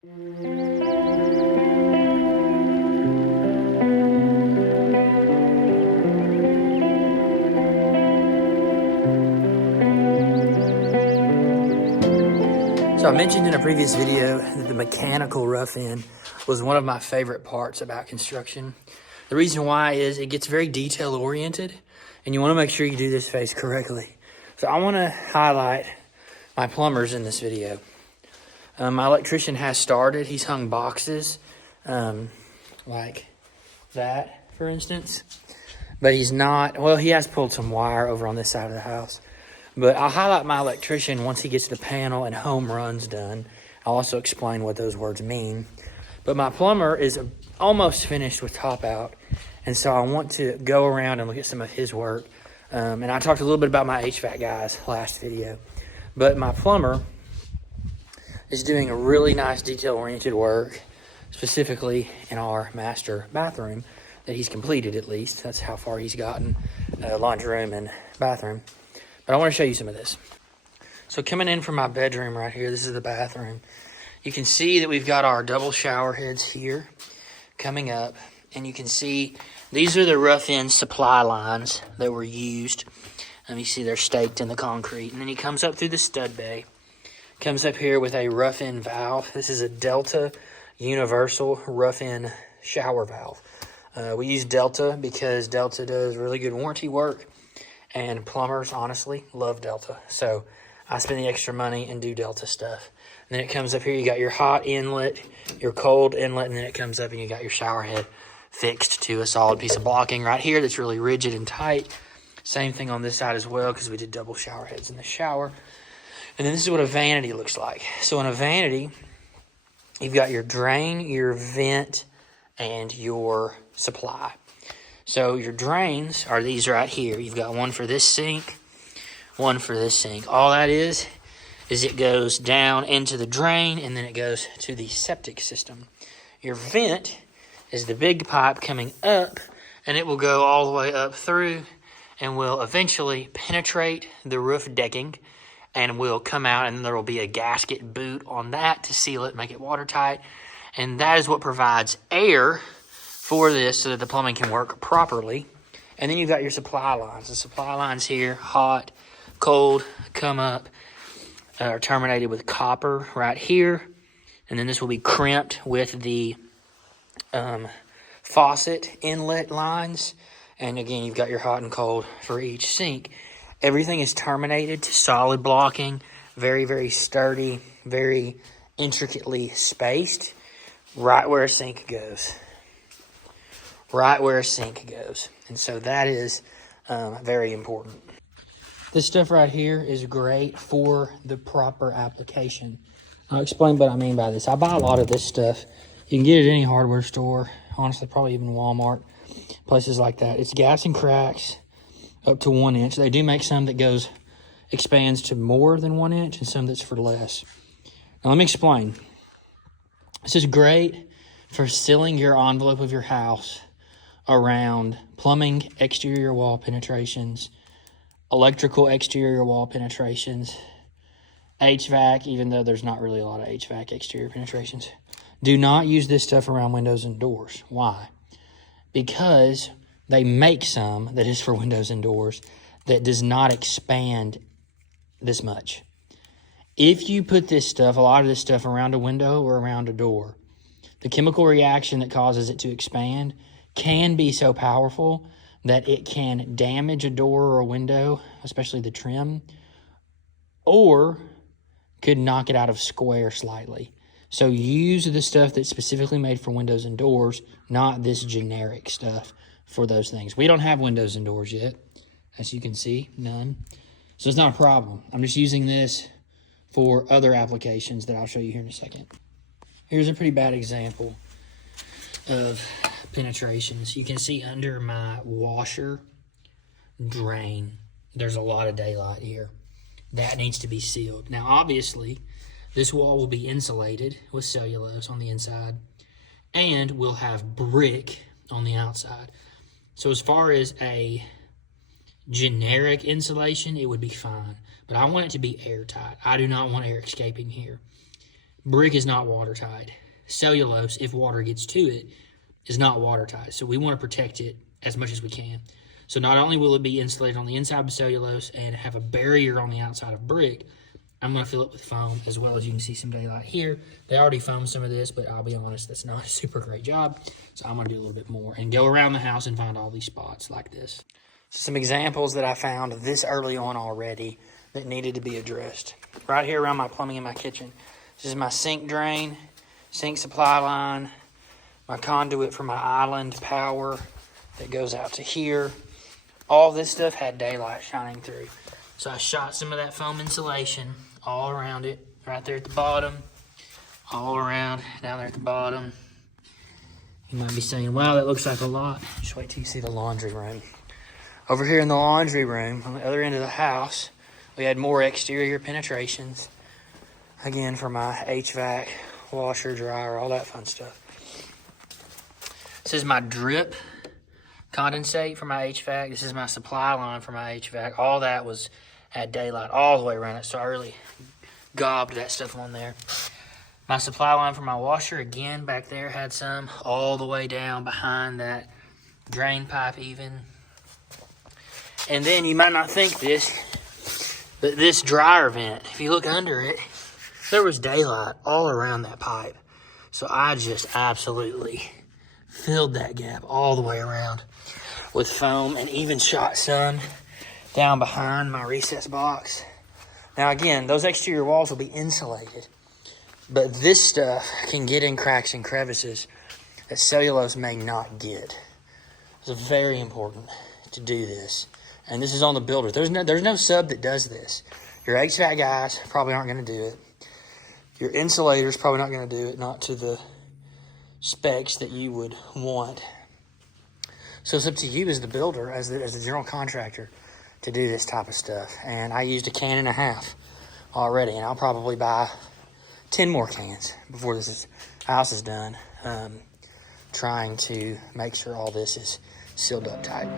So I mentioned in a previous video that the mechanical rough-in was one of my favorite parts about construction. The reason why is it gets very detail-oriented, and you want to make sure you do this face correctly. So I want to highlight my plumbers in this video. My electrician has started. He's hung boxes like that, for instance. But he's not, well, he has pulled some wire over on this side of the house. But I'll highlight my electrician once he gets the panel and home runs done. I'll also explain what those words mean. But my plumber is almost finished with top out. And so I want to go around and look at some of his work. And I talked a little bit about my HVAC guys last video. But my plumber is doing a really nice detail-oriented work, specifically in our master bathroom that he's completed at least. That's how far he's gotten, laundry room and bathroom. But I want to show you some of this. So coming in from my bedroom right here, this is the bathroom. You can see that we've got our double shower heads here coming up. And you can see these are the rough-in supply lines that were used. You see they're staked in the concrete. And then he comes up through the stud bay. Comes up here with a rough-in valve. This is a Delta universal rough-in shower valve. We use Delta because Delta does really good warranty work. And plumbers, honestly, love Delta. So I spend the extra money and do Delta stuff. And then it comes up here, you got your hot inlet, your cold inlet, and then it comes up and you got your shower head fixed to a solid piece of blocking right here that's really rigid and tight. Same thing on this side as well because we did double shower heads in the shower. And then this is what a vanity looks like. So in a vanity, you've got your drain, your vent, and your supply. So your drains are these right here. You've got one for this sink, one for this sink. All that is it goes down into the drain and then it goes to the septic system. Your vent is the big pipe coming up and it will go all the way up through and will eventually penetrate the roof decking and will come out, and there will be a gasket boot on that to seal it, make it watertight. And that is what provides air for this so that the plumbing can work properly. And then you've got your supply lines. The supply lines here, hot, cold, come up, are terminated with copper right here. And then this will be crimped with the faucet inlet lines. And again, you've got your hot and cold for each sink. Everything is terminated to solid blocking, very, very sturdy, very intricately spaced, right where a sink goes. Right where a sink goes. And so that is very important. This stuff right here is great for the proper application. I'll explain what I mean by this. I buy a lot of this stuff. You can get it at any hardware store, honestly, probably even Walmart, places like that. It's gas and cracks up to 1 inch. They do make some that expands to more than 1 inch and some that's for less. Now let me explain. This is great for sealing your envelope of your house around plumbing exterior wall penetrations, electrical exterior wall penetrations, HVAC, even though there's not really a lot of HVAC exterior penetrations. Do not use this stuff around windows and doors. Why? Because they make some that is for windows and doors that does not expand this much. If you put this stuff, a lot of this stuff around a window or around a door, the chemical reaction that causes it to expand can be so powerful that it can damage a door or a window, especially the trim, or could knock it out of square slightly. So use the stuff that's specifically made for windows and doors, not this generic stuff for those things. We don't have windows and doors yet. As you can see, none. So it's not a problem. I'm just using this for other applications that I'll show you here in a second. Here's a pretty bad example of penetrations. You can see under my washer drain, there's a lot of daylight here. That needs to be sealed. Now, obviously, this wall will be insulated with cellulose on the inside, and we'll have brick on the outside. So as far as a generic insulation, it would be fine. But I want it to be airtight. I do not want air escaping here. Brick is not watertight. Cellulose, if water gets to it, is not watertight. So we want to protect it as much as we can. So not only will it be insulated on the inside with cellulose and have a barrier on the outside of brick, I'm going to fill it with foam, as well as you can see some daylight here. They already foamed some of this, but I'll be honest, that's not a super great job. So I'm going to do a little bit more and go around the house and find all these spots like this. Some examples that I found this early on already that needed to be addressed. Right here around my plumbing in my kitchen. This is my sink drain, sink supply line, my conduit for my island power that goes out to here. All this stuff had daylight shining through. So I shot some of that foam insulation all around it, right there at the bottom, all around, down there at the bottom. You might be saying, wow, that looks like a lot. Just wait till you see the laundry room. Over here in the laundry room, on the other end of the house, we had more exterior penetrations. Again, for my HVAC, washer, dryer, all that fun stuff. This is my drip condensate for my HVAC. This is my supply line for my HVAC. All that had daylight all the way around it, so I really gobbed that stuff on there. My supply line for my washer, again, back there had some all the way down behind that drain pipe even. And then you might not think this, but this dryer vent, if you look under it, there was daylight all around that pipe. So I just absolutely filled that gap all the way around with foam and even shot some down behind my recess box. Now again, those exterior walls will be insulated, but this stuff can get in cracks and crevices that cellulose may not get. It's very important to do this. And this is on the builder. There's no sub that does this. Your HVAC guys probably aren't going to do it. Your insulator's probably not going to do it, not to the specs that you would want. So it's up to you as the builder, as the general contractor, to do this type of stuff. And I used 1.5 cans already, and I'll probably buy 10 more cans before this house is done, trying to make sure all this is sealed up tight.